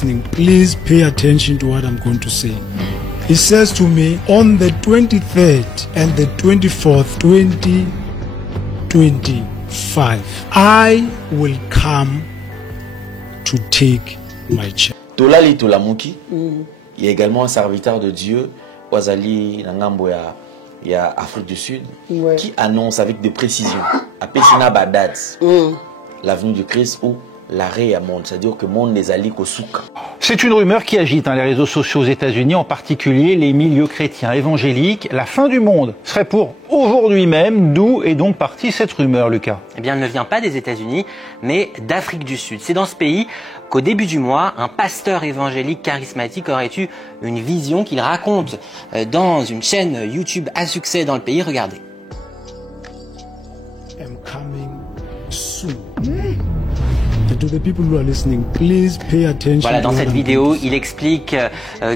listening, please pay attention to what I'm going to say. He says to me, on the 23rd and the 24th, 2025, I will come to take my chair. Tolali Tolamuki, il y a également un serviteur de Dieu, Wazali Nangambo ya Afrique du Sud, qui annonce avec des précisions, à Pessina Badad, l'avenue du Christ ou l'arrêt à monde, c'est-à-dire que monde les alliés au souk. C'est une rumeur qui agite les réseaux sociaux aux États-Unis, en particulier les milieux chrétiens évangéliques. La fin du monde serait pour aujourd'hui même. D'où est donc partie cette rumeur, Lucas? Eh bien, elle ne vient pas des États-Unis, mais d'Afrique du Sud. C'est dans ce pays qu'au début du mois, un pasteur évangélique charismatique aurait eu une vision qu'il raconte dans une chaîne YouTube à succès dans le pays. Regardez. I'm coming soon. To the people who are listening, please pay attention. Voilà, dans cette vidéo, il explique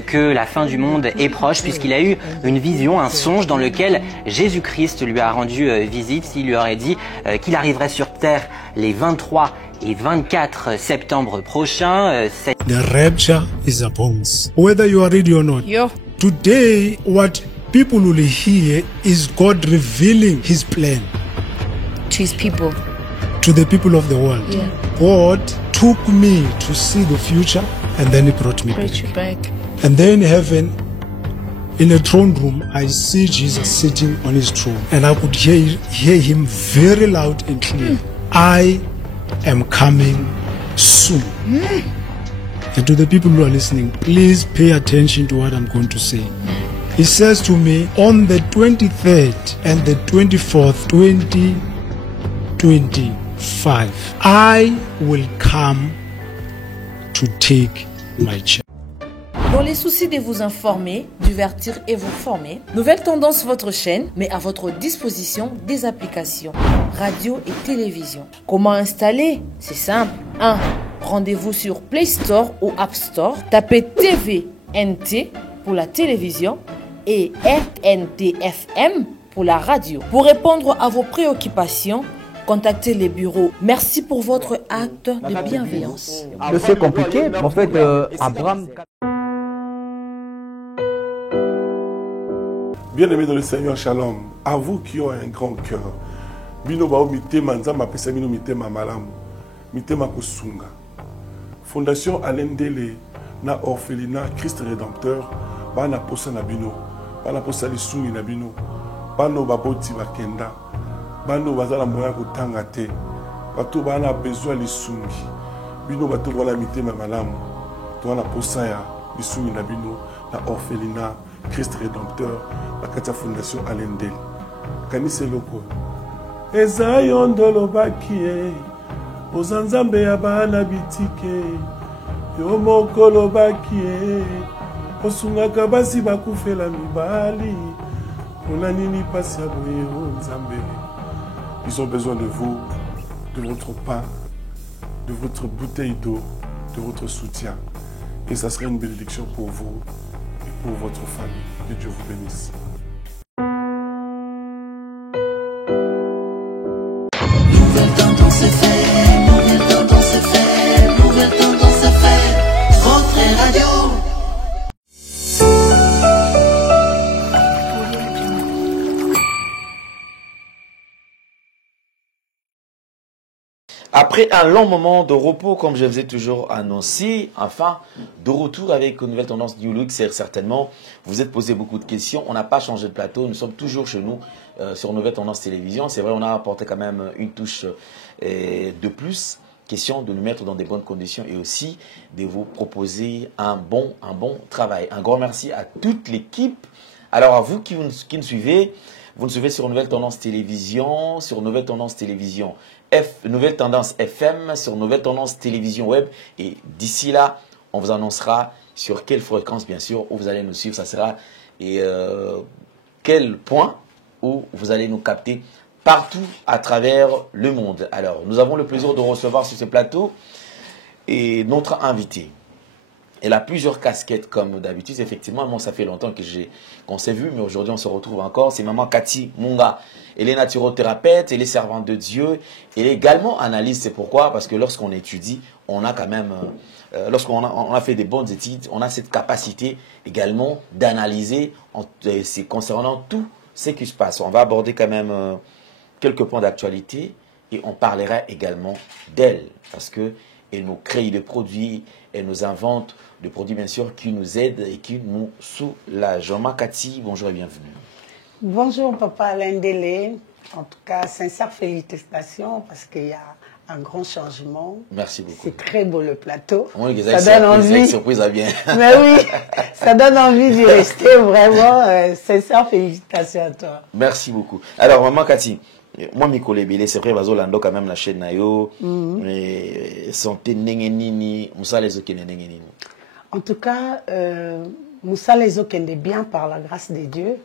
que la fin du monde est proche puisqu'il a eu une vision, un songe dans lequel Jésus-Christ lui a rendu visite. Il lui aurait dit qu'il arriverait sur Terre les 23 et 24 septembre prochains. The rapture is upon us. Whether you are ready or not. Today, what people will hear is God revealing His plan. To His people. To the people of the world. Yeah. God took me to see the future and then He brought me back. And then in heaven, in a throne room, I see Jesus sitting on His throne and I could hear Him very loud and clear. I am coming soon. And to the people who are listening, please pay attention to what I'm going to say. He says to me, on the 23rd and the 24th, 2025, I will come to take my chair. Dans les soucis de vous informer, divertir et vous former, Nouvelle Tendance, votre chaîne, met à votre disposition des applications, radio et télévision. Comment installer? C'est simple. 1. Rendez-vous sur Play Store ou App Store. Tapez TVNT pour la télévision et RNTFM pour la radio. Pour répondre à vos préoccupations, contactez les bureaux. Merci pour votre acte de bienveillance. C'est compliqué, en fait, Abraham... Bien-aimés dans le Seigneur, shalom. À vous qui ont un grand cœur, bino bao mitema nzamba pesa bino mitema malamu, mitema kusunga. Fondation Alendele na orphelinat Christ Rédempteur, bana posa na bino, bana posa lisungi na bino, bano baboti bakenda, bano bazala moya kotanga te, bato bana besoin lisungi, bino bato wala mitema malamu, to wana posa ya lisungi na bino na orphelinat Christ Rédempteur, la Katia Fondation Alendel. Kanise loko. Eza yondolo bakie, ozanzambe ya bana bitike, yo mokolo bakie, osungaka basi bakufela mibali, pona nini pasi ya boye nzambe. Ils ont besoin de vous, de votre pain, de votre bouteille d'eau, de votre soutien. Et ça serait une bénédiction pour vous. Pour votre famille. Que Dieu vous bénisse. Nouvelle Tendance FM, Nouvelle Tendance FM, Nouvelle Tendance FM, rentrée radio. Après un long moment de repos, comme je vous ai toujours annoncé, enfin, de retour avec une nouvelle tendance New Look, c'est certainement, vous êtes posé beaucoup de questions, on n'a pas changé de plateau, nous sommes toujours chez nous sur Nouvelle Tendance Télévision. C'est vrai, on a apporté quand même une touche de plus, question de nous mettre dans des bonnes conditions et aussi de vous proposer un bon travail. Un grand merci à toute l'équipe. Alors à vous qui nous suivez, vous nous suivez sur Nouvelle Tendance Télévision, sur Nouvelle Tendance Télévision Nouvelle Tendance FM, sur Nouvelle Tendance Télévision Web. Et d'ici là, on vous annoncera sur quelle fréquence, bien sûr, où vous allez nous suivre. Ça sera quel point où vous allez nous capter partout à travers le monde. Alors, nous avons le plaisir de recevoir sur ce plateau et notre invité. Elle a plusieurs casquettes comme d'habitude. Effectivement, moi, ça fait longtemps qu'on s'est vu, mais aujourd'hui, on se retrouve encore. C'est maman Cathy Munga. Elle est naturothérapeute, elle est servante de Dieu. Elle est également analyste. C'est pourquoi? Parce que lorsqu'on étudie, on a quand même lorsqu'on a fait des bonnes études, on a cette capacité également d'analyser concernant tout ce qui se passe. On va aborder quand même quelques points d'actualité et on parlera également d'elle parce que elle nous crée des produits, elle nous invente des produits bien sûr qui nous aident et qui nous soulagent. Makati, bonjour et bienvenue. Bonjour Papa Alain Délé. En tout cas, sincères félicitations parce qu'il y a un grand changement. Merci beaucoup. C'est très beau le plateau. Oui, ça donne envie. Surprise à bien. Mais oui, ça donne envie d'y rester vraiment. Sincères félicitations à toi. Merci beaucoup. Alors, Maman Cathy, moi, Mikole Bélé, c'est vrai, Bazolando quand même la chaîne Nayo, santé Nengenini, Moussa les Okene Nengenini. En tout cas, Moussa les Okene bien par la grâce de Dieu.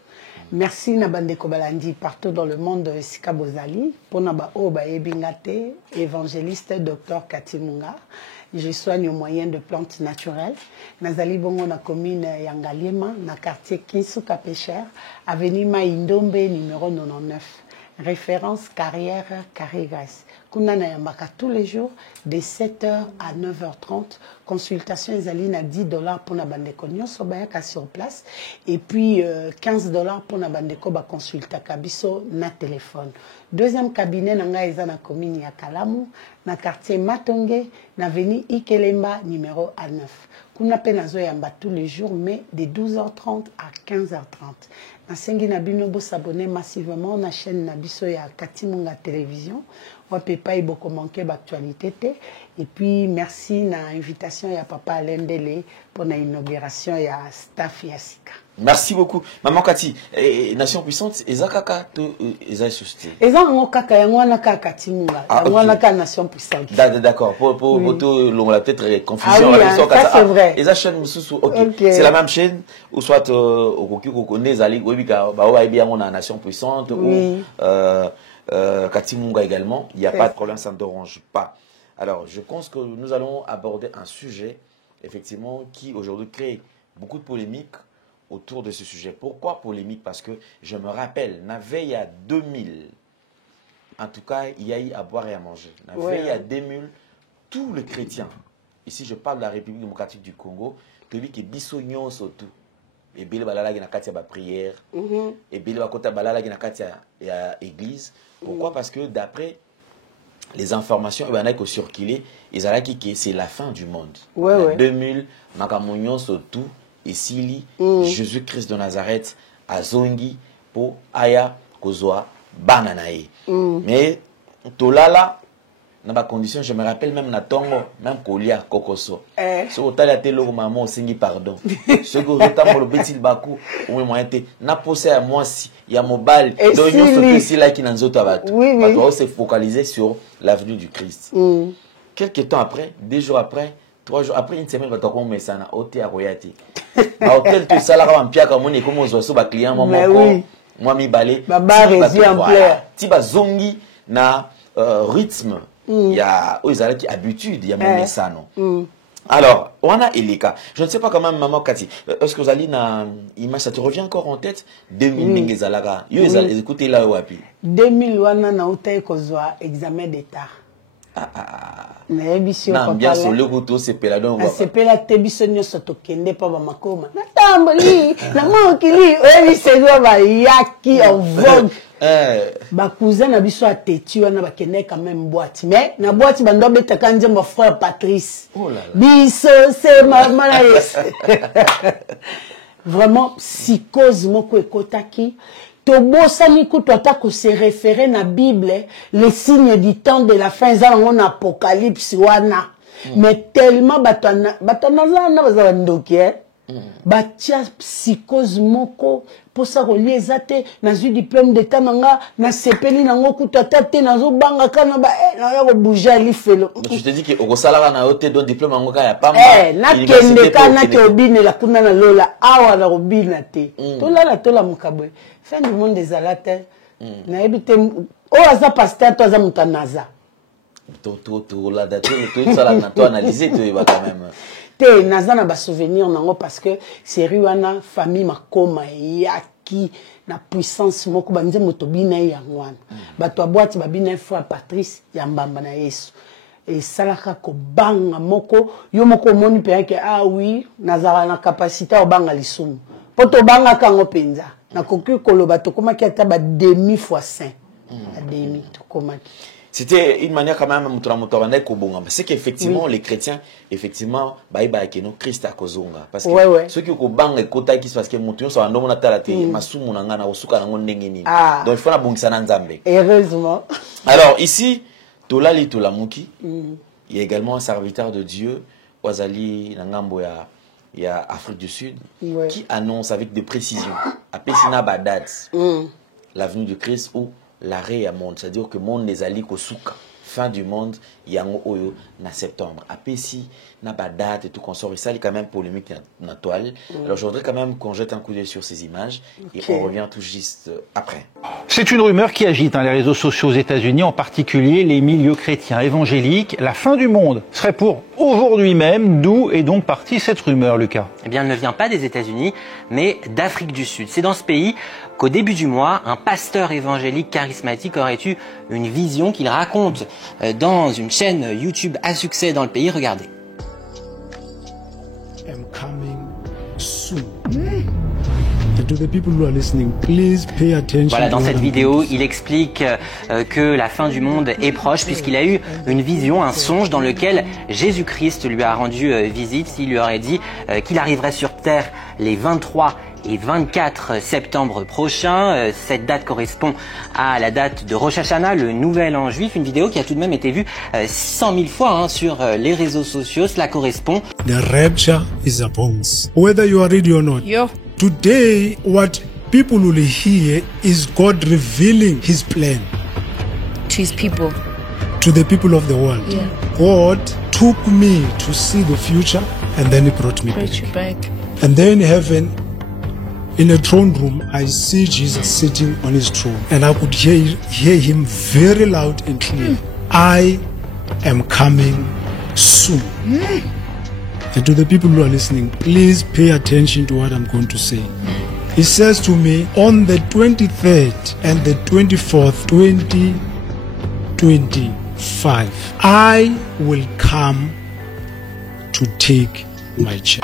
Merci Nabande Kobalandi partout dans le monde de Sika Bozali pour Naba Oba Ebingate, évangéliste Dr Katimunga. Je soigne au moyen de plantes naturelles. Nazali bongo na commune Yangaliema, na quartier Kinsuka Pécher, avenue Maïndombe numéro 99. Référence carrière Carigas. Kunana Yambaka tous les jours de 7h à 9h30. Consultation Ezaline à $10 pour na bandeko nyonso bayaka sur place. Et puis $15 pour na bandeko ba consulta kabiso na téléphone. Deuxième cabinet nanga eza na commune ya Kalamu, na quartier Matonge, na avenue Ikelemba numéro A9. Kuna pe nazo yamba tous les jours mais de 12h30 à 15h30. Nasengi na bino bo s'abonner massivement na chaîne na biso ya Katimunga Télévision. On peut pas y beaucoup manquer d'actualité. Et puis merci na invitation ya Papa Alain Délé pour la inauguration ya staff Yasika. Merci beaucoup. Maman Kati, Nation Puissante, Ezakaka, Eza société. Ezakaka, Yangwana Katimunga. Yangwana Nation Puissante. D'accord. Pour tout, on a peut-être confusion. Ah oui, ça c'est vrai. Eza chaîne Moussou, ok. C'est la même chaîne, ou soit au Koki Kokone, Zali, Webika, Baoba, bien on a Nation Puissante, ou Katimunga également. Il n'y a pas de problème, ça ne dérange pas. Alors, je pense que nous allons aborder un sujet, effectivement, qui aujourd'hui crée beaucoup de polémiques autour de ce sujet. Pourquoi polémique? Parce que je me rappelle, la veille à 2000, en tout cas, il y a eu à boire et à manger. La veille à 2000, tous les chrétiens, ici je parle de la République démocratique du Congo, celui qui est bisognon surtout, et bele balala qui na katia ba prière, et bele bakota balala qui na katia église. Pourquoi? Parce que d'après les informations, il y en a qui ont circulé, ils ont dit que c'est la fin du monde. 2000, makamonyon surtout, et Sili, Jésus-Christ de Nazareth, à Zongi, pour Aya, Kozwa, Bananae. Mais, Tolala, dans ma condition, je me rappelle même Natongo, même Kolia, Kokoso. Ce que tu as dit, maman, Singi, pardon. Ce que tu as dit, le petit bakou, ou même moi, n'a posé à moi si, il y a mon bal, donc il y a là qui n'a pas tout. On doit se focaliser sur l'avenue du Christ. Quelques temps après, 2 jours après, 3 jours après, une semaine, on va te mettre ça au hôtel à Royati. Hôtel, tout ça, là, on va comme on se voit client, moi, mi balé. Tiba zongi na rythme. Il y a qui habitude, il y a même ça, non. Alors, on a Elika. Je ne sais pas comment maman Kati. Est-ce que vous allez na image, ça te revient encore en tête? 2000 Ningezalaga. Écoutez là où appuie. 2000 wana na utai kozwa examen d'état. Na ebiso papa. Na ambiance le couteau c'est peladon. C'est pela tebiso nyoso tokende pa ba makoma. Na tamboli, na mokili, oyebi sezo ba yaki en vogue. Ba cousin na biso a teti wana ba kende quand même boîte. Mais na boîte ba ndo beta kanje mon frère Patrice. Oh là là. Biso c'est maman Vraiment psychose moko ekotaki. Tobosani kutu atako se référer na Bible, les signes du temps de la fin, ça on apocalypse wana. Mais tellement batana zana bazala ndoki batia psychose moko pour ça relier ezate na zu diplôme d'état nanga na sepeli nango kutu atate nazo banga kana ba na ya ko bouger lifelo. Je te dis que au sala na hote don diplôme ngo ka ya pamba. Na kende kana ke obine la kuna na lola awa na obina te. To la mukabwe. Fin du monde des alates. Na ebite o aza pasteur to aza mutanaza. To la date to ça na to analyser to va quand même. Te naza na ba souvenir nango parce que c'est riwana famille makoma yaki na puissance moko banze motobina ya ngwana. Ba to boîte babina frère Patrice ya mbamba na Yesu. et salaka ko banga moko yo moko moni pe que ah oui nazara na capacité o banga lisumu poto banga kango penza na koki koloba to komaki ata ba demi fois 5 a demi to komaki. C'était une manière quand même c'est qu'effectivement les chrétiens effectivement Christ a kozonga parce que ceux qui banga kota qui parce que mutu so ando mona tala te masumu na ngana osuka na ndenge nini donc il faut la bongisa na nzambe. Heureusement. Alors ici Tolali Tolamuki il y a également un serviteur de Dieu Wazali na ngambo ya Afrique du Sud qui annonce avec de précision à Pesina Badad l'avenue de Christ ou l'arrêt à monde, c'est-à-dire que le monde les alliés kosuka, fin du monde, yango oyo na septembre. Après si na ba date et tout consort, ça il quand même polémique na toile. Alors je voudrais quand même qu'on jette un coup d'œil sur ces images et on revient tout juste après. C'est une rumeur qui agite les réseaux sociaux aux États-Unis, en particulier les milieux chrétiens évangéliques. La fin du monde serait pour aujourd'hui même. D'où est donc partie cette rumeur, Lucas? Eh bien, elle ne vient pas des États-Unis, mais d'Afrique du Sud. C'est dans ce pays qu'au début du mois, un pasteur évangélique charismatique aurait eu une vision qu'il raconte dans une chaîne YouTube à succès dans le pays. Regardez. I'm coming soon. And to the people who are listening, please pay attention. Voilà, dans cette vidéo, il explique que la fin du monde est proche puisqu'il a eu une vision, un songe dans lequel Jésus-Christ lui a rendu visite. Il lui aurait dit qu'il arriverait sur terre les 23 et 24 septembre prochains. Cette date correspond à la date de Rosh Hashanah, le nouvel an juif. Une vidéo qui a tout de même été vue 600 000 fois sur les réseaux sociaux. Cela correspond. The rapture is upon us. Whether you are ready or not. Today, what people will hear is God revealing his plan. To his people. To the people of the world. Yeah. God took me to see the future and then he brought me back. And then in heaven, in a throne room, I see Jesus sitting on his throne. And I could hear him very loud and clear. I am coming soon. And to the people who are listening, please pay attention to what I'm going to say. He says to me, on the 23rd and the 24th, 2025, I will come to take my church.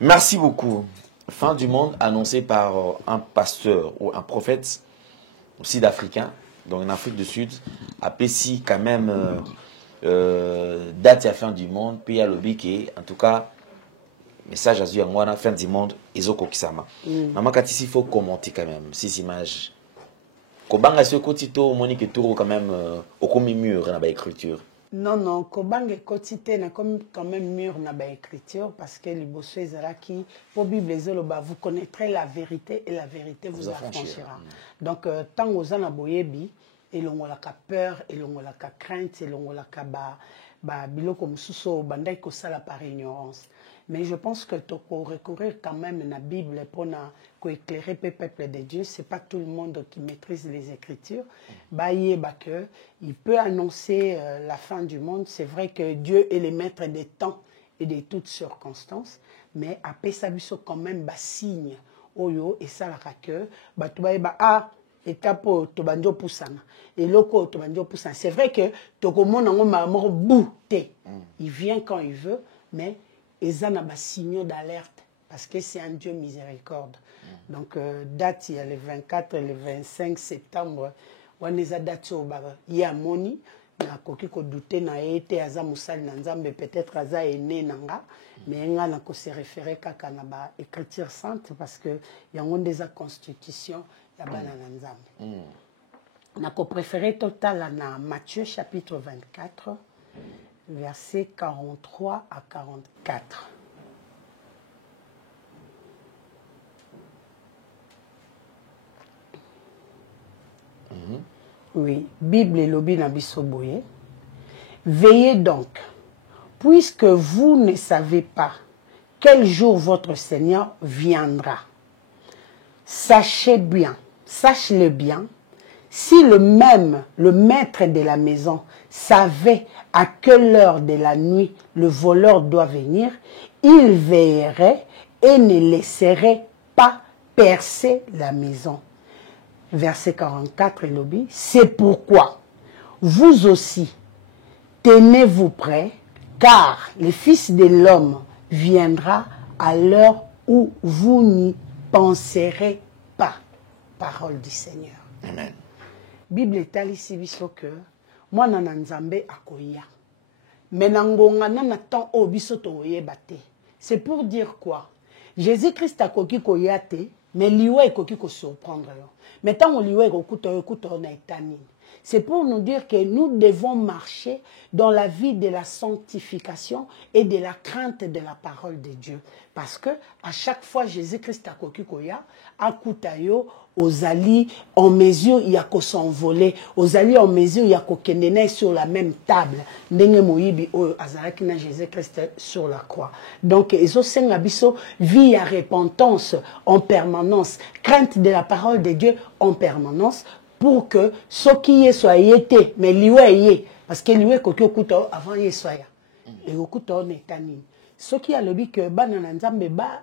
Merci beaucoup. Fin du monde annoncé par un pasteur ou un prophète sud-africain, donc en Afrique du Sud, à Pessi quand même date à fin du monde, puis à l'obéi en tout cas message à Dieu en fin du monde Ezoko Kisama. Maman Katisi, il faut commenter quand même ces images. Kobanga ce kotito Monique Touro quand même au commis mur dans l'écriture. Non, Kobanga quotité na comme quand même mur na ba écriture parce que les bosso ezalaki pour Bible zoloba vous connaîtrez la vérité et la vérité vous affranchira. Donc tant aux na boyebi elongolaka peur, elongolaka crainte, elongolaka ba biloko mususo bandai ko sala par ignorance. Mais je pense que tu peux recourir quand même à la Bible pour éclairer le peuple de Dieu. Ce n'est pas tout le monde qui maîtrise les Écritures. Il peut annoncer la fin du monde. C'est vrai que Dieu est le maître des temps et de toutes circonstances. Mais après ça, il y a quand même des signes. Et ça, c'est vrai que il vient quand il veut, mais ils ont des signaux d'alerte parce que c'est un Dieu miséricorde. Donc, date, il y a le 24 et le 25 septembre. On a date il y a moni. Na koki ko douter na été aza musali na nzambe peut-être aza ene nanga mais nga na ko se référer kaka na ba écriture sainte parce que yango des constitution ya bana na nzambe. Na ko préféré total na Matthieu chapitre 24 versets 43 à 44. Oui, Bible et Lobi Nabisoboye. Veillez donc, puisque vous ne savez pas quel jour votre Seigneur viendra. Sachez bien, sache-le bien, Si le maître de la maison savait à quelle heure de la nuit le voleur doit venir, il veillerait et ne laisserait pas percer la maison. Verset 44, il dit, c'est pourquoi vous aussi, tenez-vous prêts, car le Fils de l'homme viendra à l'heure où vous n'y penserez pas. Parole du Seigneur. Amen. Bible est ici biso que moi nananzambe akoya. Menangonga nanatan o biso toye bate. C'est pour dire quoi? Jésus-Christ a koki koyate, mais liwe koki ko surprendre. Mais tant on liwe kokuto na etani. C'est pour nous dire que nous devons marcher dans la vie de la sanctification et de la crainte de la parole de Dieu. Parce que à chaque fois Jésus-Christ a koki koya, akutayo, aux alliés en mesure il y a qu'à s'envoler, aux alliés en mesure il y a qu'à kenene sur la même table. Ndenge moyibi o azalaki na Jésus-Christ sur la croix. Donc ezo senga biso vie à repentance en permanence, crainte de la parole de Dieu en permanence pour que ce qui est soit été mais liwe yé parce que liwe kokyo kuto avant yé soit et okuto netani. Ce qui a le but que banana nzambe ba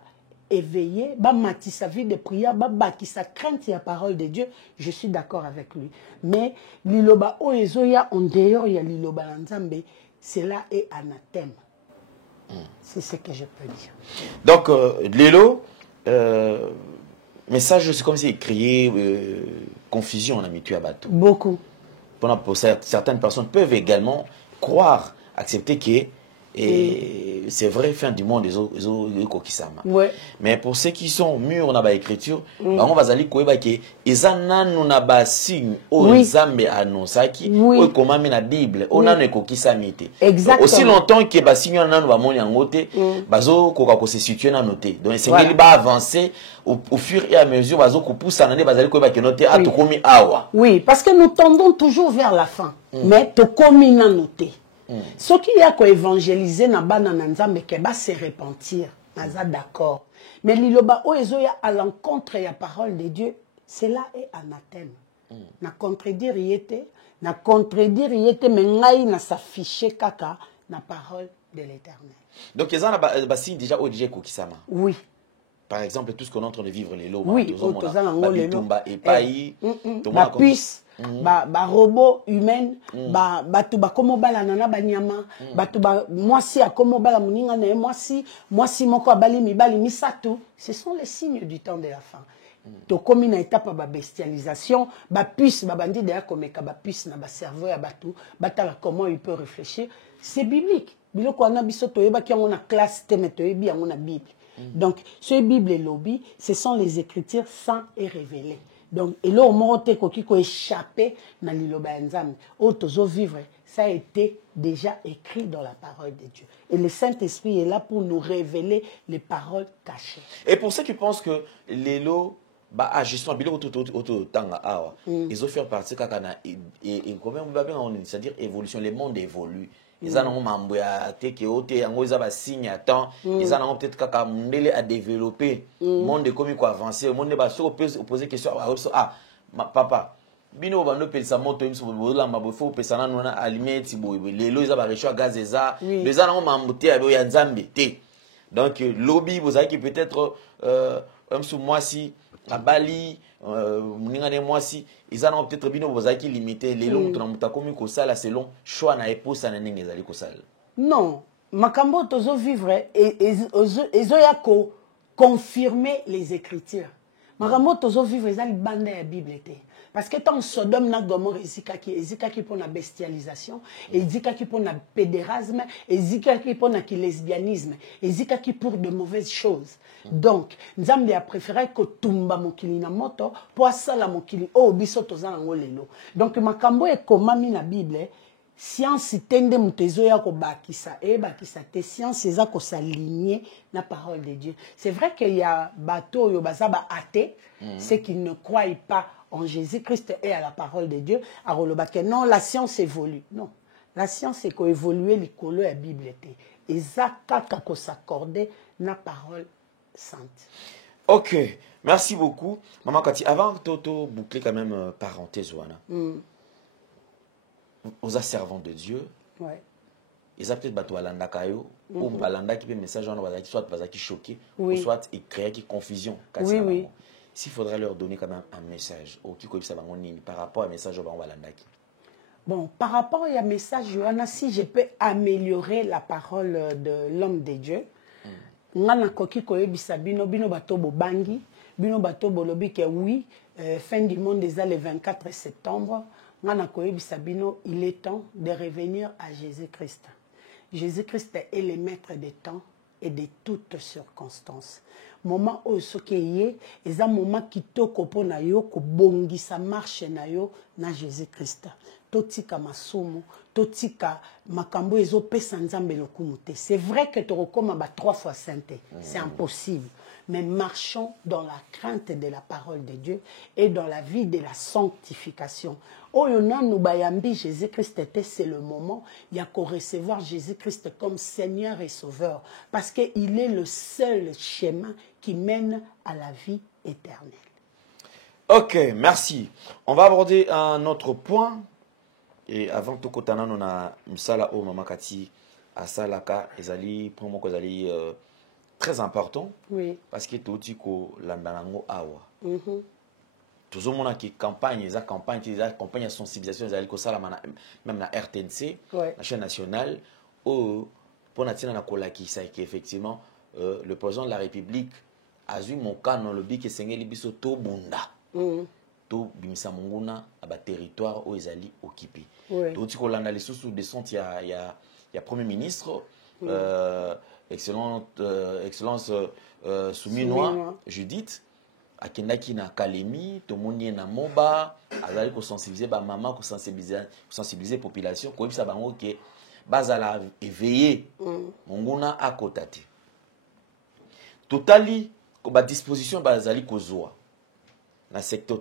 éveillé, ba mati sa vie de prière, ba qui sa crainte la parole de Dieu, je suis d'accord avec lui. Mais liloba o ezoya en dehors ya liloba nzambe, cela est anathème. C'est ce que je peux dire. Donc Lelo, message c'est comme si il criait confusion en amitié à bateau. Beaucoup. Pour certaines personnes peuvent également croire, accepter que et c'est vrai, fin du monde, ouais. Mais pour ceux qui sont mûrs dans l'écriture, on va aller koeba que izananu na ba signe o nzambe anonsaki o komami na Bible on a neko kisamite. Aussi longtemps que ba signe nanu ba moni ngote bazo koka ko se situer na noter. Donc c'est qu'il va avancer au fur et à mesure bazo ko poussa na bazali koeba que noter a to komi awa. Oui, parce que nous tendons toujours vers la fin. Mais to komi na noter. Ce qui y a qu'à évangéliser na bana nzambe ke ba se repentir, naza d'accord. Mais liloba o ezoya à l'encontre ya parole de Dieu, cela est anathème. Na contredire yete, mais ngai na s'afficher kaka na parole de l'Éternel. Donc ils ont ba signe déjà obligé ko kisama. Oui. Par exemple, tout ce qu'on est en train de vivre les lots, oui, ba puce, ba robot humain, ba tuba komo bala nana ba nyama, ba tuba mwasi akomo bala muninga na mwasi moko abali mibali misatu. Ce sont les signes du temps de la fin. To komi na étape ba bestialisation, ba puce ba bandi de komeka ba puce na ba cerveau ya batu, batala comment il peut réfléchir. C'est biblique. Biloko na biso toyeba ki on a classe teme toyebi on a Bible. Donc, ce Bible et lobby, ce sont les écritures saintes et révélées. Donc, et là, on a échappé dans l'Iloba Nzambe. Otozo vivre, ça a été déjà écrit dans la parole de Dieu. Et le Saint-Esprit est là pour nous révéler les paroles cachées. Et pour ceux qui pensent que les lots, justement, ils ont fait partie et quand même, c'est-à-dire évolution, les mondes évoluent. Ils ont mambo ya teke ote yango ils ont signe à temps ils ont peut-être kaka mundele à développer monde comme quoi avancer monde ba so poser question papa bino bando pelisa moto imso bola mabo fo pesana nona alimeti boy lelo ils ont ba recho gaz eza les ana mambo te ya nzambe te donc lobby vous avez qui peut-être sous moi si à Bali muningane moi si ils ont peut-être bino bozaki limité les longs tunamuta komi ko sala selon choix na épouse na ndenge ezali ko sala. Non, makambo tozo vivre et ezoya ko confirmer les écritures. Makambo tozo vivre ezali bande ya Bible te. Parce que tant Sodome na Gomorrhe ezikaki pour la bestialisation, ezikaki pour la pédérasme, ezikaki pour le lesbianisme, ezikaki pour de mauvaises choses. Donc, Nzambe a préféré que tumba mokili na moto pour asala mokili o biso tozana ngolelo. Donc makambo e komami na Bible, science tende mutezo ya ko bakisa bakisa te science eza ko s'aligner na parole de Dieu. C'est vrai qu'il y a bateau yo bazaba athée, ceux qui ne croient pas en Jésus-Christ et à la parole de Dieu, à Rolobake. Non, la science évolue. Non. La science est qu'évoluer les colos à la Bible. Et ça, kaka ko s'accorder na parole sainte. Ok, merci beaucoup. Maman Kati, avant de boucler quand même parenthèse, aux servants de Dieu, ils ont peut-être battu à l'andakayo, ou balanda qui peut message, soit qui choqué, ou soit il crée qui confusion. Oui. S'il faudrait leur donner quand même un message, par rapport à un message au balandaki. Bon, par rapport à un message, Johanna, si je peux améliorer la parole de l'homme de Dieu, ngana koki koyebisa bino bato bobangi, bino bato bolobi que oui, fin du monde déjà le 24 septembre, ngana koyebisa bino, il est temps de revenir à Jésus-Christ. Jésus-Christ est le maître des temps et de toutes circonstances. Moment où ce qui est un moment qui toko po na yo ko bongisa marche na yo na Jésus-Christ. Totika masumu, totika makambo ezo pesa nzambe lokumu te. C'est vrai que tu recommandes 3 fois sainteté, c'est impossible. Mais marchons dans la crainte de la parole de Dieu et dans la vie de la sanctification. Oyona nous bayambi Jésus-Christ, c'est le moment il y a qu'à recevoir Jésus-Christ comme Seigneur et Sauveur parce qu'il est le seul chemin qui mène à la vie éternelle. Ok, merci. On va aborder un autre point. Et avant tout, Kotana, on a Msala O Mamakati à Salaka, ezali pour moi ezali très important. Oui. Parce que tout dit que l'andango awa. Tout le monde qui campagne, les campagnes de sensibilisation, ezali ko sala même la RTNC, la chaîne nationale, pour natina na kolaki ça qu'effectivement le président de la République a eu mon cas dans le but que sengeli biso to bunda. To bimisa munguna aba territoire où ezali occupé. To tiko landa les sous descente il y a premier ministre excellence Souminois Judith akendaki na Kalemi to moni na Moba azali ko sensibiliser ba maman ko sensibiliser population ko bisa bango ke bazala éveiller munguna akotati. Totali ko ba disposition bazali kozwa dans le secteur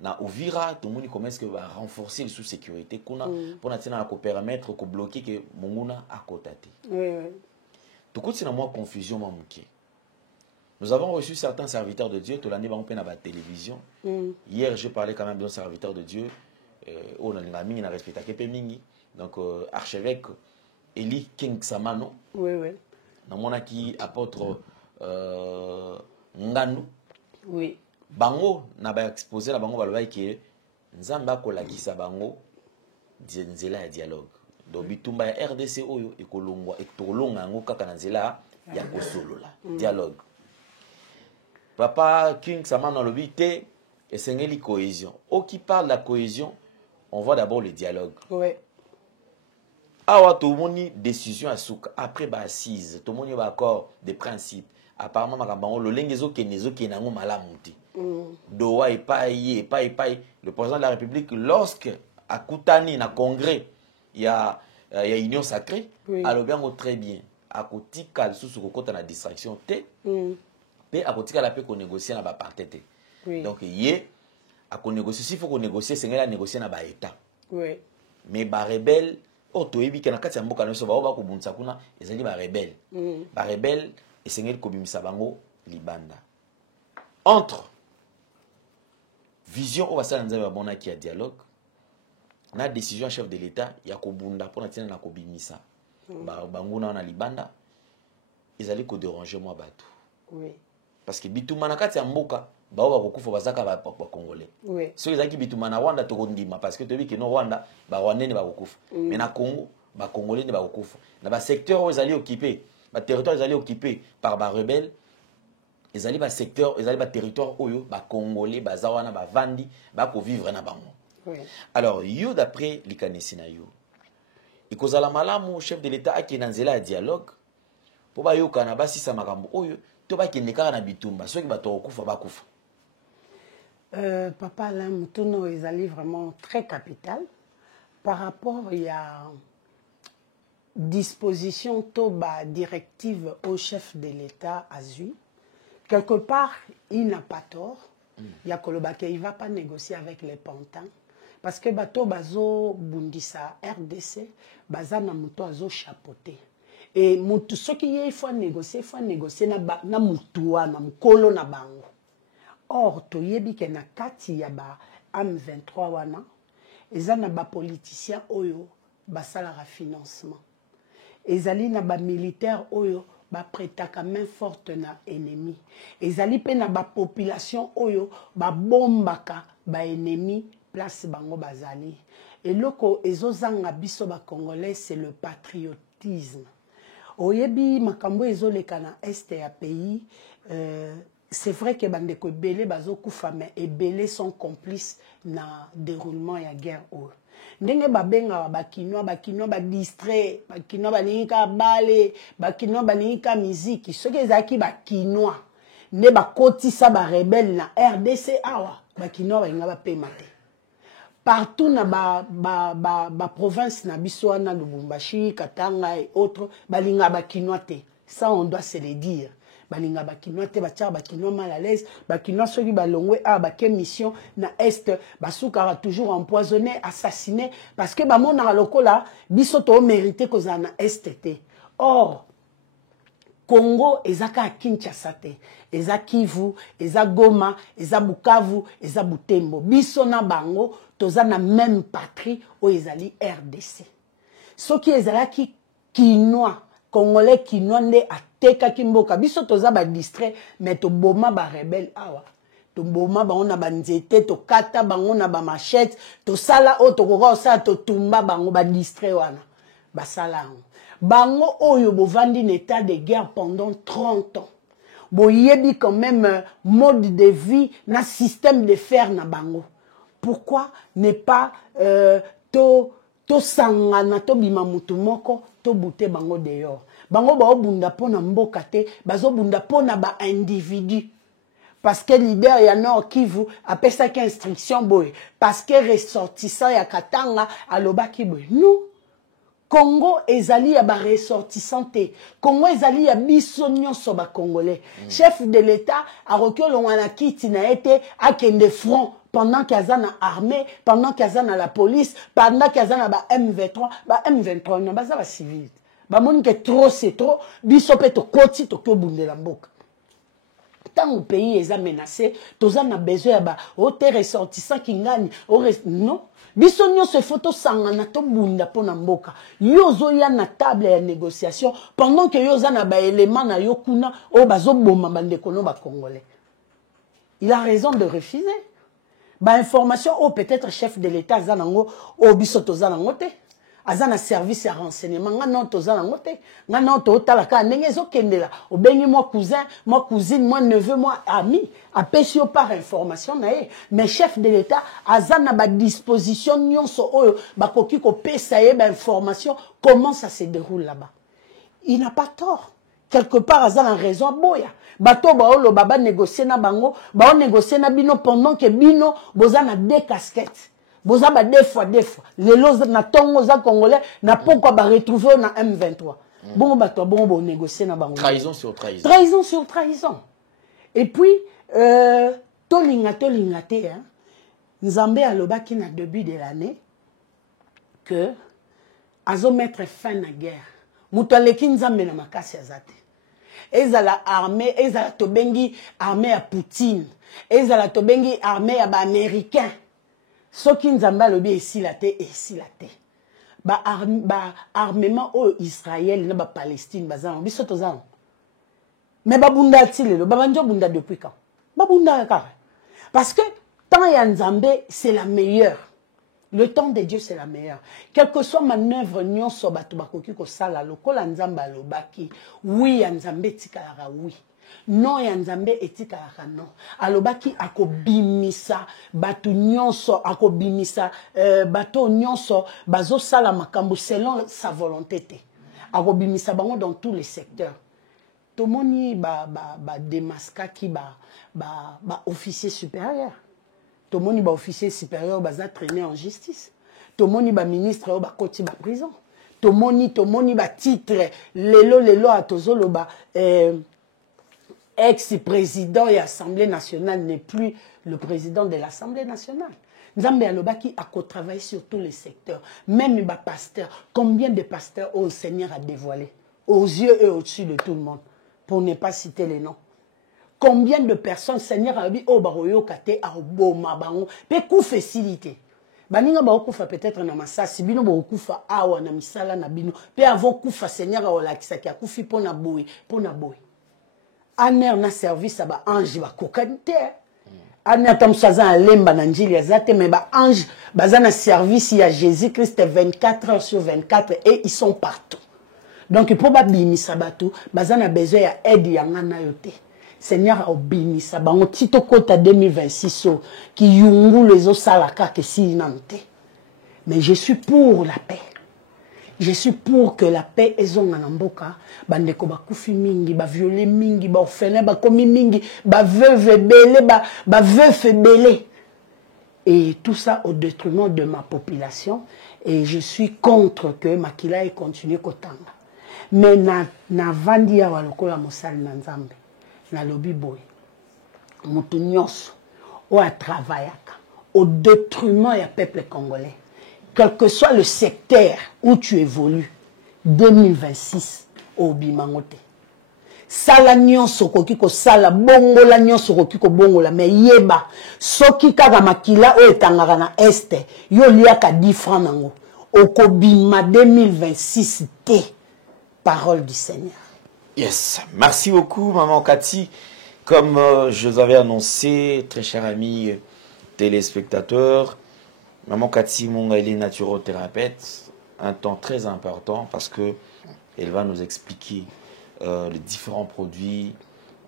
na Uvira, tout le monde commence à renforcer la sous-sécurité pour permettre de bloquer que Monguna à côté. Tout coup, c'est une confusion. Nous avons reçu certains serviteurs de Dieu, tout l'année, on a la télévision. Hier, j'ai parlé quand même d'un serviteur de Dieu. On a respecté Kepemingi. Donc, archevêque Eli King Samano. Dans mon qui apôtre Nganu. Oui. Bango na ba exposé la bango baloba ke nzamba ko la kisa bango nzela ya dialogue do bitumba ya RDC oyo ekolongwa etolonga ngo kaka na nzela ya kosolola dialogue. Papa King Samana lobi te esengeli cohésion. Au qui parle de la cohésion, on voit d'abord le dialogue. Ouais. Awa to moni décision à souka après ba assise to moni ba accord des principes. Apparemment makambango lo lengezo kenezo kenango malamuti. Doa et paye. Le président de la République, lorsque à Koutani, na congrès, il y a union sacrée, alors bien très bien. À Koutika, sous la distraction, mais à Koutika, la paix qu'on négocie na ba partete. Donc, à qu'on négocie, s'il faut qu'on négocie, c'est la négocier na ba état. Mais ba rebelle, to ebi kana kati ya mboka no so ba ko bunza kuna, ezali ba rebelle. Ba rebelle, et c'est ngel ko bimisa bango libanda. Entre vision au basala nzaba bona qui a dialogue na décision chef de l'état ya kobunda pour natina na kobimisa banguna na libanda ezali ko déranger moi bato. Oui. Parce que bituma na kati ya mboka ba kokufa bazaka ba congolais. Oui. So ezaki bituma na Rwanda to kondima parce que to bi que no Rwanda ba Rwandais ne ba kokufa. Mais na Congo ba congolais ne ba kokufa. Na ba secteur où ezali occupé, ba territoire ezali occupé par ba rebelles. Ils allaient ba secteur, ils allaient ba territoire oyo, ba congolais, ba zawana, ba vandi, ba ko vivre na bango. Oui. Alors, yo d'après likanesi na yo. Ikozala malamu chef de l'état aki nanzela dialogue pour ba yo kana ba sisa makambo oyo, to ba kendeka na bitumba, soki ba to kufa ba kufa. Papa là mutuno ils allaient vraiment très capital par rapport il y a disposition to ba directive au chef de l'état azui. Quelque part, il n'a pas tort. Il y a Kolobake, il ne va pas négocier avec les pantins. Parce que bato bazo bundisa RDC, baza na muto azo chapeauté. et mutu soki ye il faut négocier na mutua na mukolo na bango. Or toyebi ke na kati ya ba M23 wana eza na ba politicien oyo basalaka financement. Ezali na ba militaire oyo ba prêtaka main forte na ennemi. Ezali pe na ba population oyo ba bombaka ba ennemi place bango bazali. Et loko ezozanga biso ba congolais c'est le patriotisme. Oyebi makambo ezoleka na este ya pays c'est vrai que bandeko ebele bazokufa mais ebele sont complices na déroulement ya guerre oyo. Ndenge babenga bakinois ba distrait, bakinois balinga bale, bakinois balinga musique, ceux qui ezaki bakinois ne bakotisa ba rebelle na RDC awa, bakinois balinga ba pemate. Partout na ba province na biso na Lubumbashi, Katanga et autres, balinga bakinois te. Ça on doit se le dire. Balinga bakinois te batia bakinois mal à l'aise, bakinois soki balongwe a baké mission na est basukara toujours empoisonné, assassiné parce que bamona lokola biso to mérité koza na est te. Or Congo ezaka Kinshasa te, eza Kivu, eza Goma, eza Bukavu, eza Butembo. Biso na bango toza na même patrie o ezali RDC. Soki ezalaki kinois Congolais kinois nde ateka kimboka biso toza ba distrait mais to boma ba rebelle awa to boma bango na banzete to kata bango na ba machette to sala o to koka osala to tumba bango ba distrait wana ba sala bango oyo bovandi na état de guerre pendant 30 ans boyebi quand même mode de vie na système de fer na bango. Pourquoi ne pas to sangana to bima mutu moko to bute bango dehors. Bango ba obunda pona mboka te, bazo bunda pona ba individu. Parce que leader ya Nord Kivu apesa ki instruction boy, parce que ressortissant ya Katanga alobaki boy. Nous Congo ezali ya ba ressortissant te. Congo ezali ya biso nyonso ba congolais. Chef de l'état a rekolo wana kiti na été akende front. Pendant qu'il y a na armée, pendant qu'il y a la police, pendant qu'il y a na M23, M23 non baza ba civil. Ba moni que trop c'est trop, biso pe to koti to ko bundela mboka. Tant au pays est menacé, toza na besoin ba o te ressortissant ki ngani, non. Biso nyo se photo sangana to bunda pona mboka. Yo zo ya na table ya négociation pendant que yo za na ba élément na yo kuna o bazo bomba bandeko no ba congolais. Il a raison de refuser. Ba information ou peut-être chef de l'état azanango o biso tozanango te azana service ya renseignement ngana tozanango te ngana to talaka ndenge ezokendela obengi moi cousin moi cousine moi neveu moi ami apesio par information na ye mais chef de l'état azana ba disposition nyonso oyo bakoki ko pesa ye ba information comment ça se déroule là-bas. Il n'a pas tort. Quelque part azana raison boya. Bato baolo baba négocier na bango, ba négocier na bino pendant que bino boza na deux casquettes. Boza ba deux fois. Les lots na tongo za congolais na pourquoi ba retrouver na M23. Bon bato bon négocier na bango. Trahison sur trahison. Trahison sur trahison. Et puis tolinga te hein. Nzambe alobaki na début de l'année que azo mettre fin na guerre. Muto aleki nzambe na makasi azate. Ezala armée, ezala tobengi armée à Poutine, ezala tobengi armée à ba américain. Soki nzamba lobi esila te. Ba armement au Israël na ba Palestine bazan biso tozan. Mais ba bunda tilelo, ba banjo bunda depuis quand? Ba bunda ka. Parce que tant ya nzambe c'est la meilleure. Le temps de Dieu, c'est la meilleure. Quelle que soit manœuvre, nyonso batu bakoki ko sala lokola nzamba lobaki. Oui, nzambe etikalaka oui. Non, nzambe etikalaka non. Alobaki akobimisa batu nyonso, akobimisa bato nyonso bazo sala makambo selon sa volonté te. Akobimisa bango dans tous les secteurs. Tomoni ba démasca ki ba officier supérieur. Tout le monde est officier supérieur, baza traîné en justice. Tout le monde est ministre, ba koti ba prison. Tout le monde est titre, lelo à tozolo ba ex-président et Assemblée nationale n'est plus le président de l'Assemblée nationale. Nzambe alobaki a travaillé sur tous les secteurs, même les pasteurs. Combien de pasteurs au Seigneur a dévoilé? aux yeux et au-dessus de tout le monde, pour ne pas citer les noms. Combien de personnes, Seigneur a dit, oh, baroyo kate, aboma, bango, pe kouf facilité. Baninga ba okufa peut-être na masasi, bino ba okufa awa na misala na bino, pe avant kufa Seigneur a olakisa ki akufi pona boy. Aner na service ba ange ba kokante. Aner tam saza alemba na njili ya zate, mais ba ange baza na service ya Jésus-Christ 24 heures sur 24 et ils sont partout. Donc pour ba bimisa bato, baza na besoin ya aide ya ngana yote. Seigneur a obimisa bango tito kota 2026 qui yungu les osalaka que si nante. Mais je suis pour la paix. Je suis pour que la paix ezonga na mboka, bandeko ba kufi mingi, ba violer mingi, ba orphelin, ba komi mingi, ba veuve belé, ba veuf belé. Et tout ça au détriment de ma population. Et je suis contre que Makila ait continué kotanga. Mais na vandi ya walokola mosali na nzambe. Na lobi boy. Mutu nyonso o a travaillaka au détriment ya peuple congolais. Quel que soit le secteur où tu évolues, 2026 au bimangote. Sala nyonso koki ko sala bongo la nyonso koki ko bongo la, mais yeba soki kaka makila o etangaka na este yo liaka 10 francs nango okobima 2026 te. Parole du Seigneur. Yes, merci beaucoup Maman Cathy. Comme je vous avais annoncé, très chers amis téléspectateurs, Maman Cathy Munga, elle est naturothérapeute, un temps très important parce que elle va nous expliquer les différents produits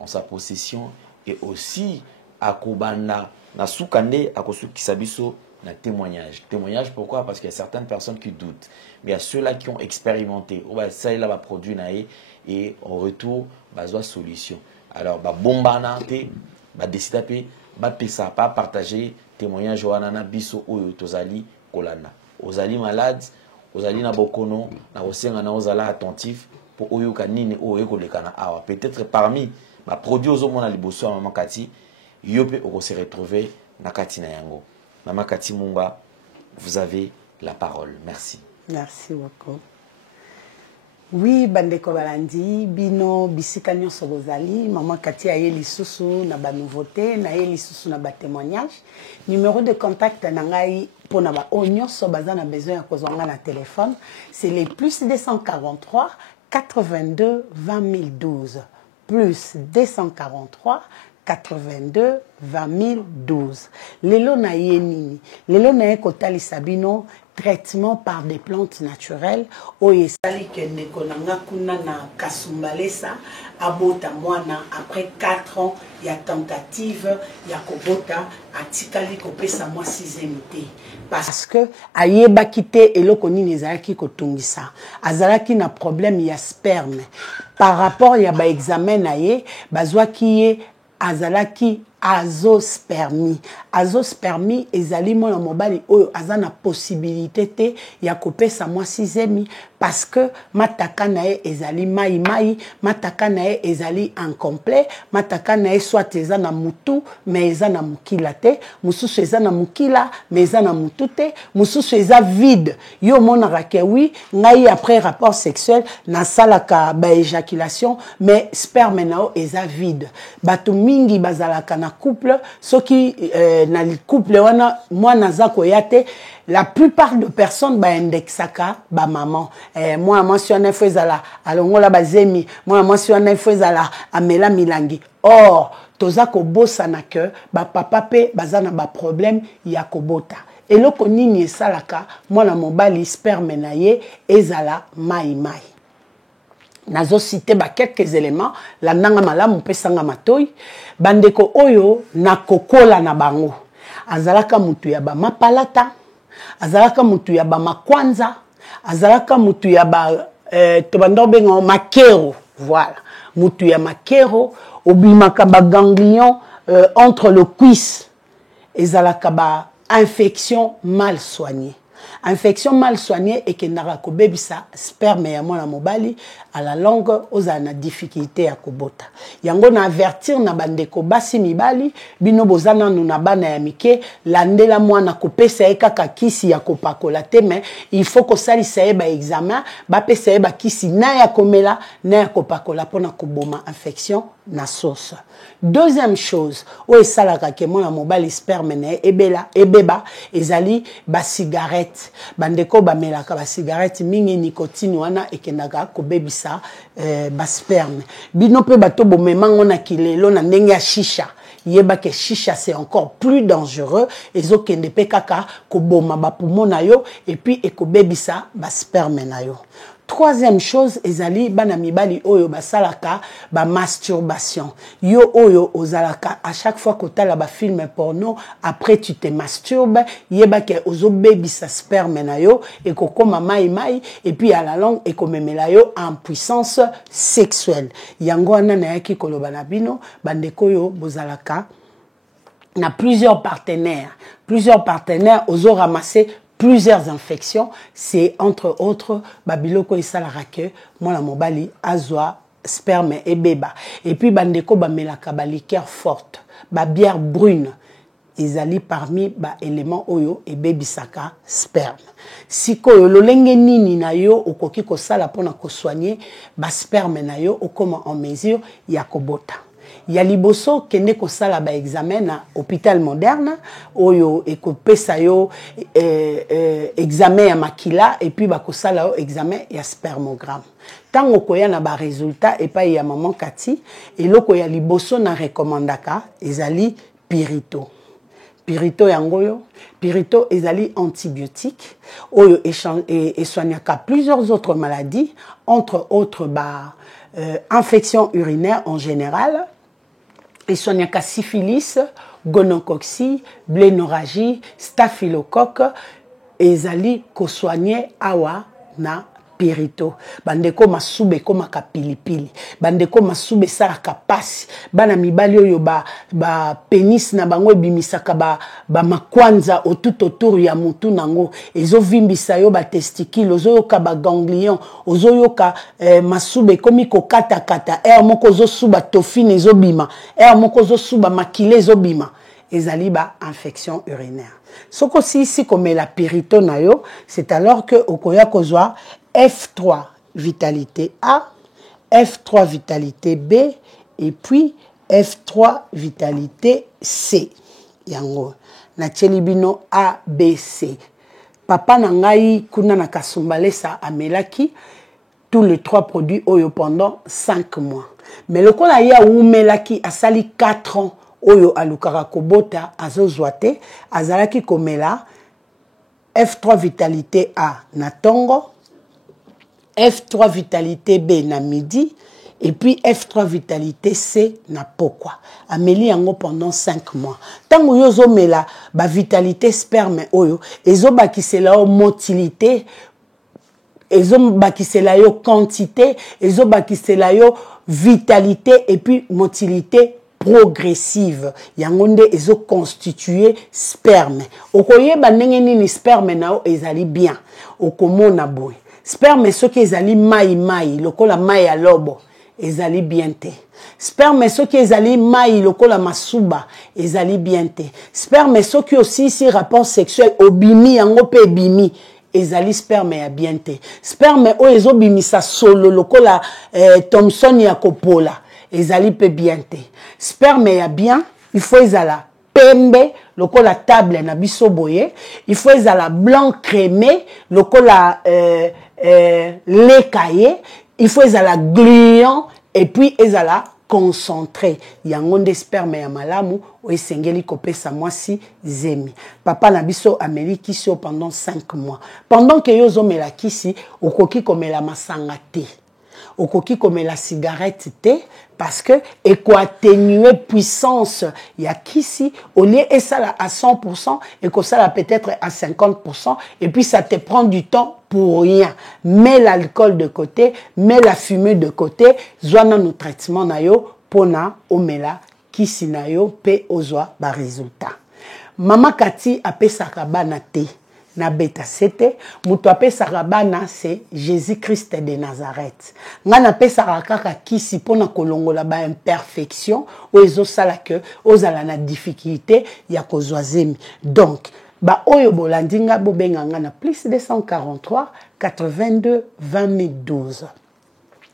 en sa possession et aussi à Kobana, na soukande à Kosukisabiso, na témoignage. Témoignage pourquoi? Parce qu'il y a certaines personnes qui doutent, mais il y a ceux-là qui ont expérimenté. Oh, bah, ça là va produit naé et en retour besoin solution. Alors bah bombana te bah décider bah pesa pas partager témoignage wanana biso oyo tozali kolana. Ozali malade, ozali na bokono, na osenga na ozala attentif pour oyo kanini oyo kolekana awa. Peut-être parmi ma produit ozomona liboso Maman Cathy, yope oko se retrouver na kati na yango. Maman Cathy Munga, vous avez la parole. Merci. Merci beaucoup. Oui, bandeko balandi, bino, bisika nyonso bozali, Maman Cathy aye lisusu na ba nouveauté, na ye lisusu na ba témoignage. Numéro de contact na ngai pour na ba nyonso baza na besoin ya kozwanga na téléphone, c'est les plus 243 82 20 012. Plus 243 82 20 012. Lelo na ye nini? Lelo na ye kotali sabino traitement par des plantes naturelles. Oye sali kende konanga kuna na kasumbalesa abota mwana après 4 ans ya tentative ya kobota atikali kopesa moi 6e té. Parce que ayeba kité eloko nini ezalaki kotungisa. Azalaki na problème ya sperme. Par rapport ya ba examen na ye bazwaki ye azalaki azospermie. Azospermie ezali mona mobali oyo azana possibilité te ya kopesa moi 6e parce que mataka na ye ezali mai mataka na ye ezali incomplet, mataka na ye soit eza na mutu mais eza na mukila te, mususu eza na mukila mais eza na mutu te, mususu eza vide. Yo monaka ke oui, ngai après rapport sexuel na salaka ba éjaculation mais sperme na o eza vide. Bato mingi bazalaka na couple, soki na couple wana moi naza koyate, la plupart de personnes ba indexaka ba maman. Moi mentionné fezala alongola bazemi, moi mentionné fezala amela milangi. Or toza ko bossa na que ba papa pe bazana ba problème ya kobota. Eloko nini esalaka mwana mobali sperme na ye ezala mai. Nazo cité ba quelques éléments la nanga malamu pesanga matoyi bandeko oyo na kokola na bango azalaka mutu ya ba mapalata, azalaka mutu ya ba makwanza, azalaka mutu ya ba tobando bengo makero, voilà, mutu ya makero obimaka ba ganglion entre le cuisse, ezalaka ba infection mal soignée. Infection mal soignée et que n'a kobebisa sperme ya mwana mobali à la longue oza na difficulté ya kobota. Yango na avertir na bandeko basi mibali bino bozana na bana ya mike landela mwana kopesa ye kaka kisi ya kopakola te mais il faut ko salisa ye ba examen ba pesa ye ba kisi na ya komela na ya kopakola pona koboma infection na sauce. Deuxième chose, o esalaka ke mwana mobali sperme na ebeba ezali ba cigarette. Bandeko ba melaka ba cigarette mingi nicotine wana ekendaka kobebisa ba sperme. Bino pe bato bomemango na kilelo na ndenge ya shisha. Yeba ke shisha c'est encore plus dangereux ezokende pe kaka koboma ba poumon na yo et puis ekobebisa ba sperme na yo. Troisième chose, ezali bana mibali oyo basalaka ba masturbation. Yo oyo ozalaka à chaque fois que tu as ba film porno, après tu te masturbes, yeba ke ozo baby sa sperme na yo et kokoma mai et puis à la longue et komemela yo en puissance sexuelle. Yango ana na yaki koloba na bino bandeko yo bozalaka na plusieurs partenaires ozo ramasser plusieurs infections, c'est entre autres babiloko isalara ke mwana mobali azwa sperme et beba. Et puis bandeko bamelaka ba liqueur forte, ba bière brune. Ezali parmi ba éléments oyo et bebisaka sperme. Sikoyo lolenge nini na yo okoki ko sala pona ko soigner ba sperme na yo okoma en mesure ya kobota. Ya liboso kende ko sala ba examen na hôpital moderne oyo ekopesa yo examen ya makila et puis ba ko sala yo examen ya spermogramme. Tango koya na ba résultat et pas ya maman Kati eloko ya liboso na recommandaka ezali pirito. Pirito yangoyo, pirito ezali antibiotique oyo et soignaka plusieurs autres maladies entre autres infection urinaire en général. Et soignaka syphilis, gonocoxie, blénorragie, staphylocoque, ezali ko soigner awa na pirito. Bandeko masube koma ka pilipili. Bandeko masube sara ka pasi. Bana mibali oyo ba penis na bango bimisaka ba makwanza autour ya mutu nango. Ezo vimbisa yo ba testicule, ozo yoka ba ganglion, ozo yoka masube komi ko kata. Moko zo suba tofine ezo bima. Moko zo suba makile ezo bima. Ezali ba infection urinaire. Soko si comme la pirito na yo, c'est alors que okoya kozwa F3 vitalité A, F3 vitalité B et puis F3 vitalité C. Yango na tchelibino A B C. Papa nangai kuna na kasumbalesa amelaki tous les 3 produits oyo pendant 5 mois. Mais le kola ya umelaki asali 4 ans oyo alukara kobota azozwate azalaki komela F3 vitalité A na tongo, F3 vitalité B na midi et puis F3 vitalité C na pokwa. Ameli yango pendant 5 mois. Tango yozo mela ba vitalité sperme oyo ezo bakisela o motilité, ezo bakisela yo quantité, ezo bakisela yo vitalité et puis motilité progressive. Yangonde ezo constituer sperme. Okoyeba ndenge nini sperme nao ezali bien. Okomona boy. Sperme soki ezali mai lokola mai ya lobo ezali bien te. Sperme soki ezali mai lokola masuba ezali bien te. Sperme soki aussi si rapport sexuel obimi yango pe bimi ezali sperme ya bien te. Sperme o ezobimisa solo lokola Thomson ya kopola ezali pe bien te. Sperme ya bien il faut ezala pembe lokola table na biso boye, il faut ezala blanc crémé lokola lait caillé, il faut ezala gluant et puis ezala concentré. Yangonde sperme ya malamu o esengeli kopesa mwasi zemi. Papa na biso ameli kisi pendant 5 mois. Pendant que yo zomela kisi okoki komela masanga te. Okoki komela cigarette te parce que eko atténuer puissance ya kisi au lieu et ça à 100% et que ça peut-être à 50% et puis ça te prend du temps pour rien. Mets l'alcool de côté, mets la fumée de côté, zwana no traitement na yo pona omela kisi na yo pe ozwa ba résultat. Mama Kati apesaka bana te. na beta sete muto apesaka bana c'est Jésus-Christ de Nazareth nga na pesaka kaka kisi pona kolongola ba imperfection o ezosala que ozala na difficulté ya kozwa zemi donc ba oyo bolandinga bobenga nga na plus 243 82 2012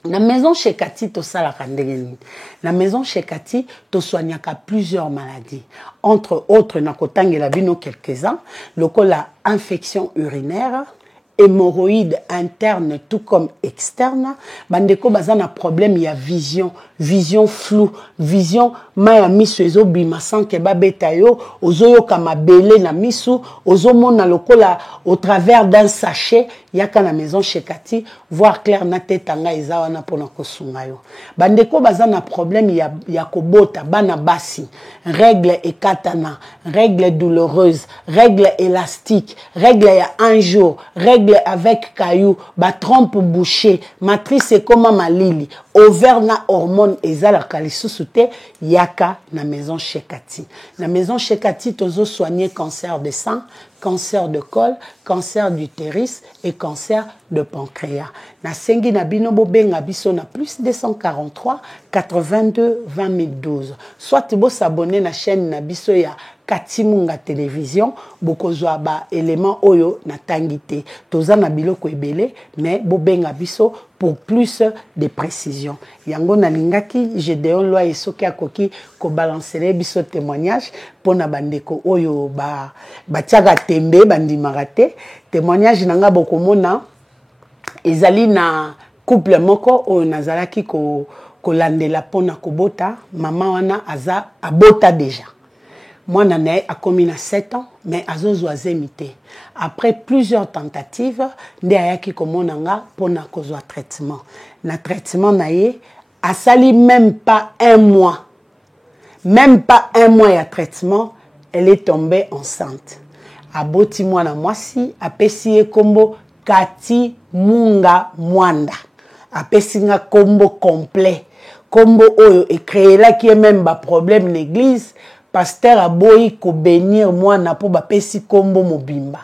na maison chez Cathy to sala kandengeni na maison chez Cathy to soignaka plusieurs maladies entre autres na kotangela bino quelques-uns lokola infection urinaire hémorroïdes internes tout comme externes bandeko bazana problème il y a vision floue vision maya miso ezo bima sans que babeta yo ozoyo kama belé na miso ozomona lokola au travers d'un sachet yaka na maison chez Cathy voir clair na tête nga ezawa na pona kosunga yo bandeko bazana problème il y a kobota bana basi règle ekatana règle douloureuse règle élastique règle ya un jour règle avec caillou ba trompe bouchée matrice comme malili ovaire na hormone ezala kalisusu te yaka na maison chez Cathy na maison chez Cathy tozo soigner cancer de sang cancer de col, cancer d'utérus et cancer de pancréas. Na sengi na bino bobenga biso na plus 243 82 2012. Soit bo s'abonner na chaîne na biso ya Cathy Munga télévision bokozwa ba élément oyo na tangité. Toza na biloko ebele mais bobenga biso pour plus de précision. Yango na lingaki Gédéon loi esoki akoki ko balancer biso témoignage pona bandeko oyo ba tiaka tembe bandimaka te témoignage nanga bokomona ezali na couple moko oyo nazalaki kolandela pona kobota mama wana aza abota déjà mwana naye akomi na 7 ans mais azozwa zemi te après plusieurs tentatives nde ayaki komona nga pona kozwa traitement na traitement naye asali même pas un mois ya traitement elle est tombée enceinte aboti mwana mwasi apesi ye kombo Cathy Munga Mwanda apesi nga kombo complet kombo oyo ekreelaki même ba problème l'église pasteur aboyi ko bénir mwana po bapesi kombo mobimba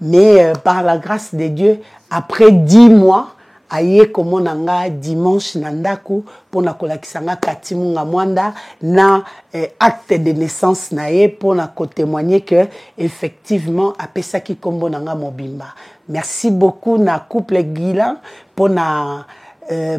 mais par la grâce de Dieu après 10 mois aye komona nga dimanche na ndaku pona kolakisa nga Cathy Munga Mwanda na acte de naissance na ye pona ko témoigner que effectivement apesaki kombo na nga mobimba. Merci beaucoup na couple Guilan pona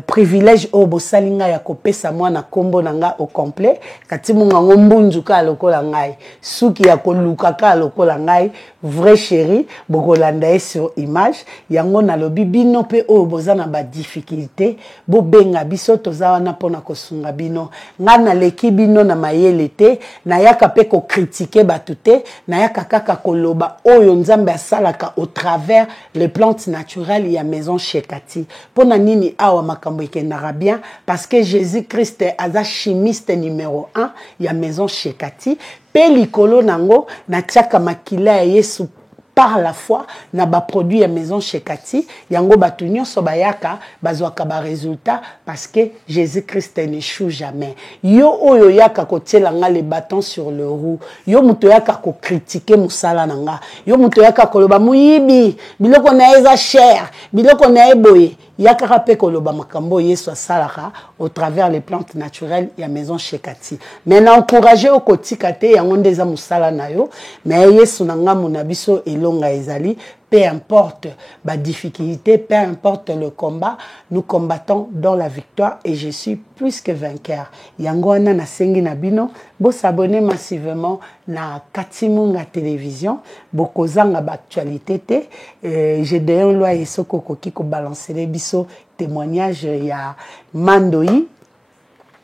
privilège au bosalinga ya kopesa mwana kombo nanga au complet Cathy Munga ngombunzuka lokola ngai suki ya koluka ka lokola ngai vrai chéri bokolanda sur image yango na lobi bino pe o bozana ba difficulté bo benga biso toza wana pona kosunga bino nga na leki bino na mayele te na yaka pe ko critiquer batute na yaka kaka koloba oyo nzambe asalaka au travers les plantes naturelles ya maison chez Cathy pona nini awa makambo ekendaka bien parce que Jésus-Christ aza chimiste numéro 1 ya maison chez Cathy pe likolo nango na tiaka makila ya Yesu par la foi na ba produit ya maison chez Cathy yango batu nyonso bayaka bazwaka ba résultat parce que Jésus-Christ n'échoue jamais yo oyo yaka kotiela nga les bâtons sur le roue yo muto yaka ko critiquer musala nanga yo muto yaka koloba muyibi biloko na eza cher biloko na eboye yaka rapé koloba makambo Yesu asalaka au travers les plantes naturelles ya maison chez Cathy mais na encourager au kotika te yango ndeza musala na yo mais Yesu nanga mona biso elonga ezali peu importe la difficulté, peu importe le combat, nous combattons dans la victoire et je suis plus que vainqueur. Yango ana na sengi na bino, bo s'abonner massivement na Cathy Munga télévision, bo kozanga ba actualité te, Gédéon loi esoko koki ko balancer les biso témoignage ya Mandoi.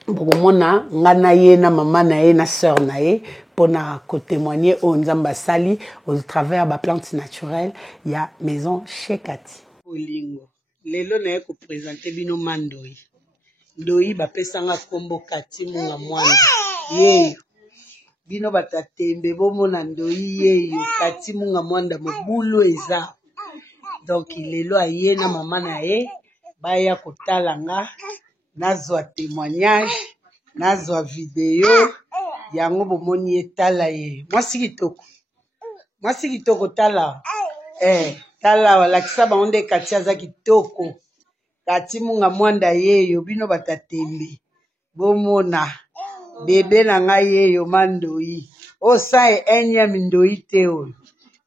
Bokomona ngana ye na mama na ye na sœur na ye pona ko témoigner au nzamba sali au travers ba plantes naturelles ya maison chez Cathy. Olingo lelo na ye ko présenter bino Mandoi ndoi ba pesanga kombo Cathy Munga Mwanda ye bino batatembe bomona ndoi ye Cathy Munga Mwanda mobulu eza donc lelo aye na mama na ye baya kotalanga nazwa témoignage, nazwa vidéo, yango bomoni etala ye. Mwasi kitoko tala. tala walakisa baonde kati aza kitoko kati munga mwanda yeyo bino batatembe bomona bebe na ngai yeyo mandoi osa enya mindoi te oyo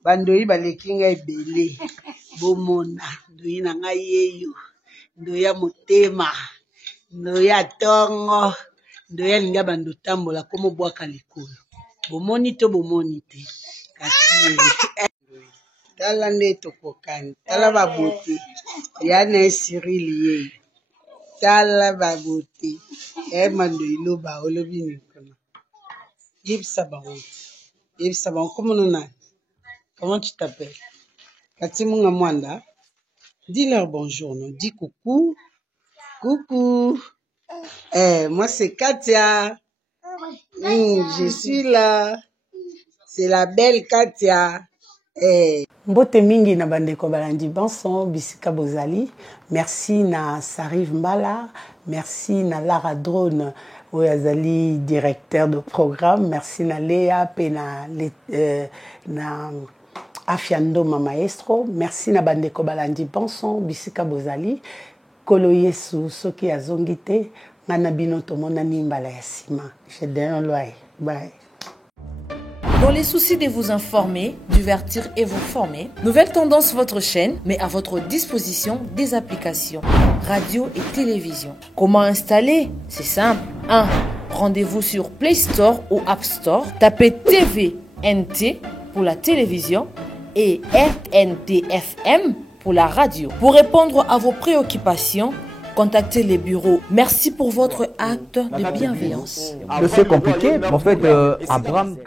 bandoi baleki ngai ebele bomona ndoi na ngai yeyo ndoi ya motema ndoi ya tongo ndoi alinga bando tambola komo bwaka likolo bomoni to bomoni te kati tala nde tokokani tala babote yana Cyril yeyo tala babote mando iloba olobi nikona yebisa bango comment tu t'appelles kati munga mwanda dis leur bonjour non dis coucou moi c'est Katia je suis là c'est la belle Katia Mbote mingi na bandeko balandi banson bisika bozali. Merci na Sariv Mbala, merci na Lara Drone Oyazali directeur de programme, merci na Léa pe na Afiando Maestro, merci na bandeko balandi banson bisika bozali. Kolo Yesu soki azongite ngana bino tomona nimbala ya sima. Je donne l'oreille. Bye. Dans les soucis de vous informer, divertir et vous former, Nouvelle Tendance, votre chaîne, met à votre disposition des applications, radio et télévision. Comment installer? C'est simple. 1. Rendez-vous sur Play Store ou App Store. Tapez TVNT pour la télévision et RNTFM pour la radio. Pour répondre à vos préoccupations, contactez les bureaux. Merci pour votre acte de bienveillance. C'est compliqué, en fait, Abraham...